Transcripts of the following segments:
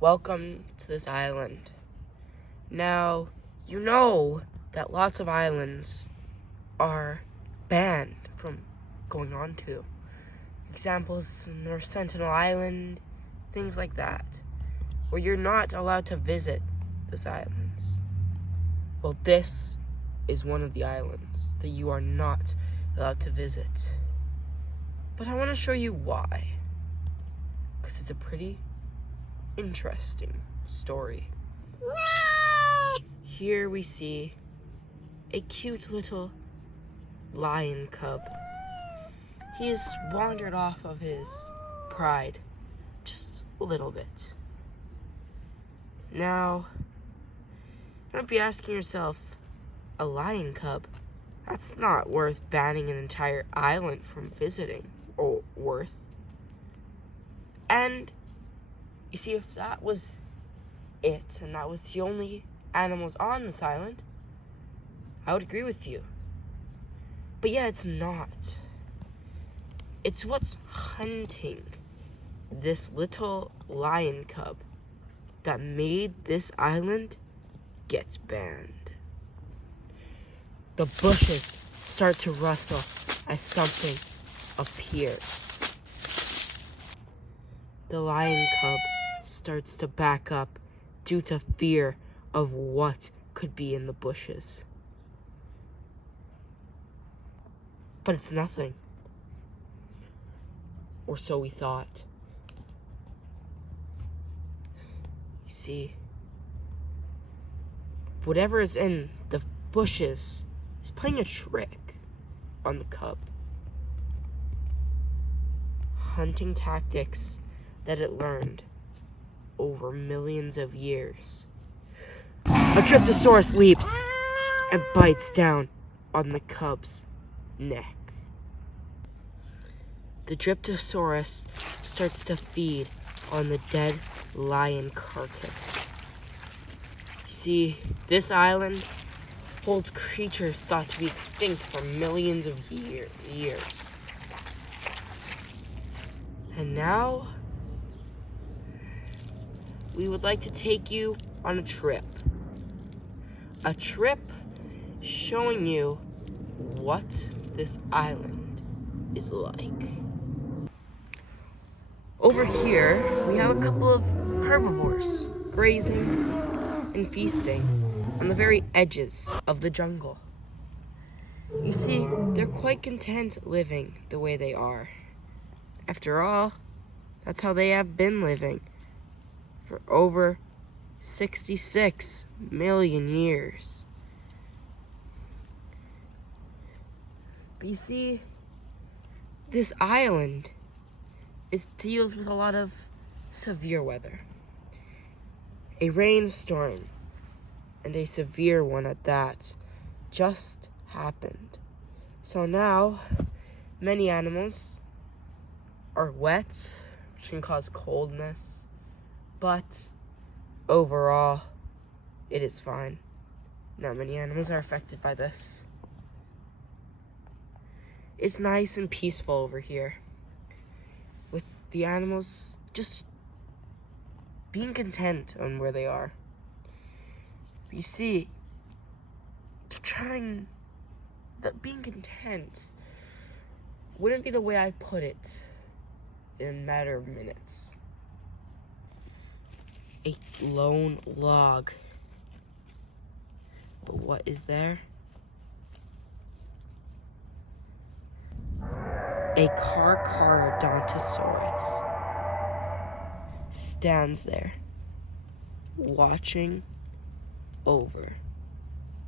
Welcome to this island. Now, you know that lots of islands are banned from going on to. Examples, North Sentinel Island, things like that, where you're not allowed to visit these islands. Well, this is one of the islands that you are not allowed to visit. But I want to show you why. Because it's a pretty interesting story. Here we see a cute little lion cub. He has wandered off of his pride just a little bit. Now, you might be asking yourself, a lion cub? That's not worth banning an entire island from visiting, or worth. And you see, if that was it, and that was the only animals on this island, I would agree with you. But yeah, it's not. It's what's hunting this little lion cub that made this island get banned. The bushes start to rustle as something appears. The lion cub starts to back up due to fear of what could be in the bushes. But it's nothing. Or so we thought. You see, whatever is in the bushes is playing a trick on the cub. Hunting tactics that it learned over millions of years. A Tryptosaurus leaps and bites down on the cub's neck. The Tryptosaurus starts to feed on the dead lion carcass. You see, this island holds creatures thought to be extinct for millions of years. And now, we would like to take you on a trip. A trip showing you what this island is like. Over here, we have a couple of herbivores grazing and feasting on the very edges of the jungle. You see, they're quite content living the way they are. After all, that's how they have been living for over 66 million years. But you see, this island deals with a lot of severe weather. A rainstorm, and a severe one at that, just happened. So now, many animals are wet, which can cause coldness, but overall, it is fine. Not many animals are affected by this. It's nice and peaceful over here, with the animals just being content on where they are. You see, being content wouldn't be the way I put it in a matter of minutes. A lone log. But what is there? A Carcharodontosaurus stands there, watching over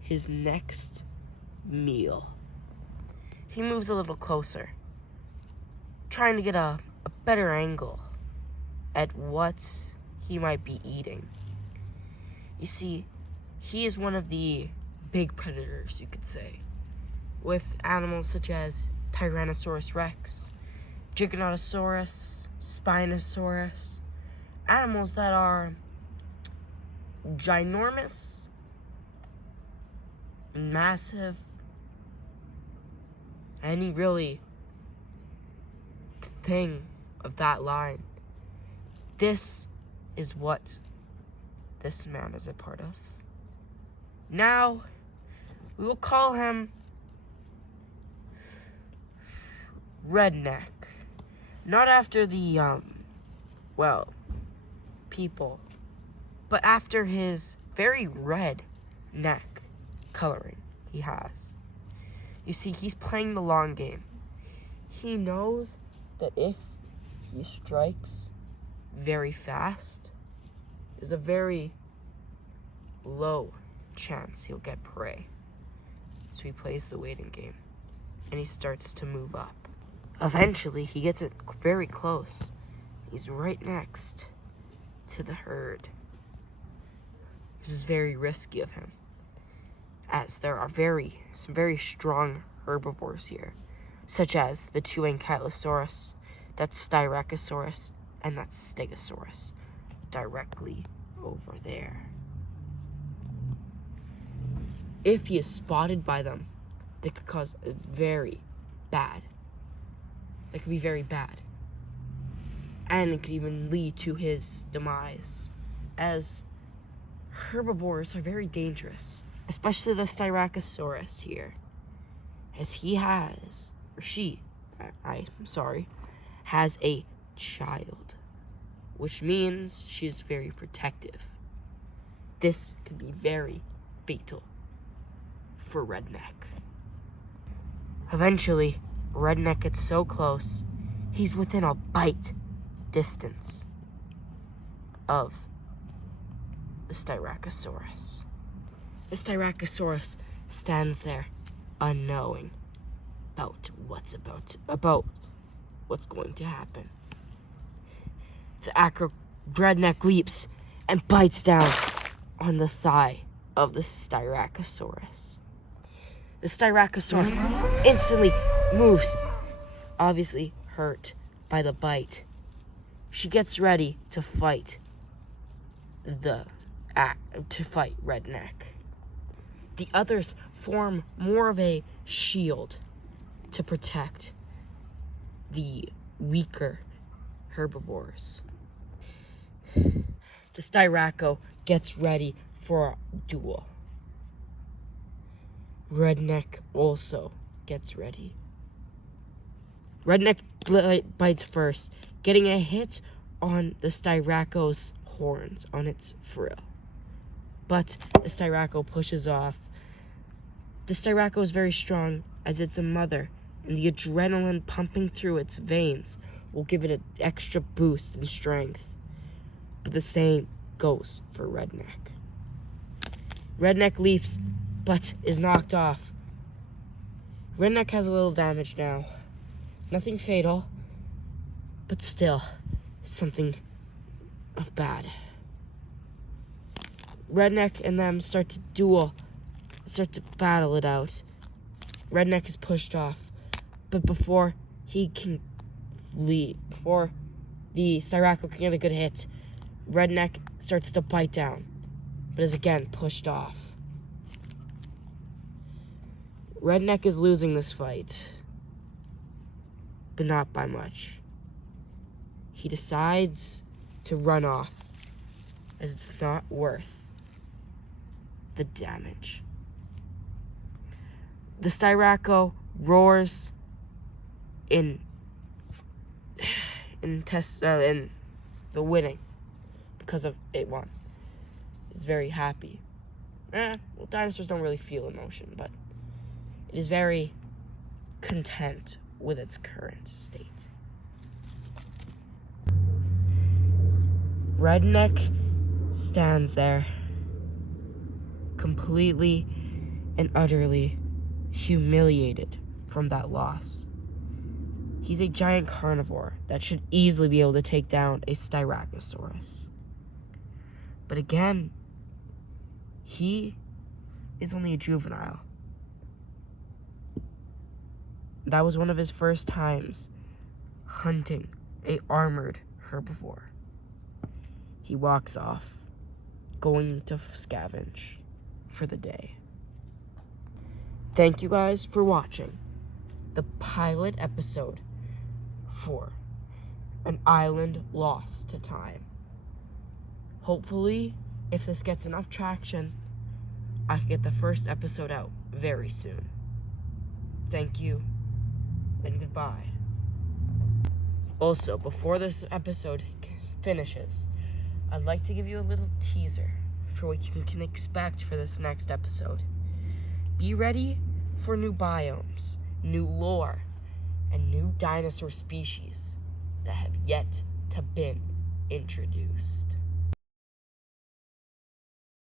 his next meal. He moves a little closer, trying to get a better angle at what he might be eating. You see, he is one of the big predators, you could say, with animals such as Tyrannosaurus rex, Giganotosaurus, Spinosaurus, animals that are ginormous, massive, any really thing of that line. This is what this man is a part of. Now, we will call him Redneck. Not after the, people, but after his very red neck coloring he has. You see, he's playing the long game. He knows that if he strikes very fast, there's a very low chance he'll get prey. So he plays the waiting game, and he starts to move up. Eventually, he gets it very close. He's right next to the herd. This is very risky of him, as there are some very strong herbivores here, such as the two Ankylosaurus, that's Styracosaurus, and that's Stegosaurus, directly over there. If he is spotted by them, they could cause very bad. That could be very bad. And it could even lead to his demise, as herbivores are very dangerous, especially the Styracosaurus here, as he has, or she, I'm sorry, has a child, which means she is very protective. This could be very fatal for Redneck. Eventually, Redneck gets so close, he's within a bite distance of the Styracosaurus. The Styracosaurus stands there, unknowing about what's going to happen. The Redneck leaps and bites down on the thigh of the Styracosaurus. The Styracosaurus instantly moves, obviously hurt by the bite. She gets ready to fight Redneck. The others form more of a shield to protect the weaker herbivores. The Styraco gets ready for a duel. Redneck also gets ready. Redneck bites first, getting a hit on the Styraco's horns, on its frill. But the Styraco pushes off. The Styraco is very strong, as it's a mother, and the adrenaline pumping through its veins will give it an extra boost in strength. But the same goes for Redneck. Redneck leaps, but is knocked off. Redneck has a little damage now. Nothing fatal, but still something of bad. Redneck and them start to battle it out. Redneck is pushed off, but before he can leave, before the Styraco can get a good hit, Redneck starts to bite down, but is again pushed off. Redneck is losing this fight, but not by much. He decides to run off, as it's not worth the damage. The Styraco roars in the winning because of it won. It's very happy. Well, dinosaurs don't really feel emotion, but it is very content with its current state. Redneck stands there, completely and utterly humiliated from that loss. He's a giant carnivore that should easily be able to take down a Styracosaurus. But again, he is only a juvenile. That was one of his first times hunting a armored herbivore. He walks off, going to scavenge for the day. Thank you guys for watching the pilot episode for An Island Lost to Time. Hopefully, if this gets enough traction, I can get the first episode out very soon. Thank you, and goodbye. Also, before this episode finishes, I'd like to give you a little teaser for what you can expect for this next episode. Be ready for new biomes, new lore, and new dinosaur species that have yet to been introduced.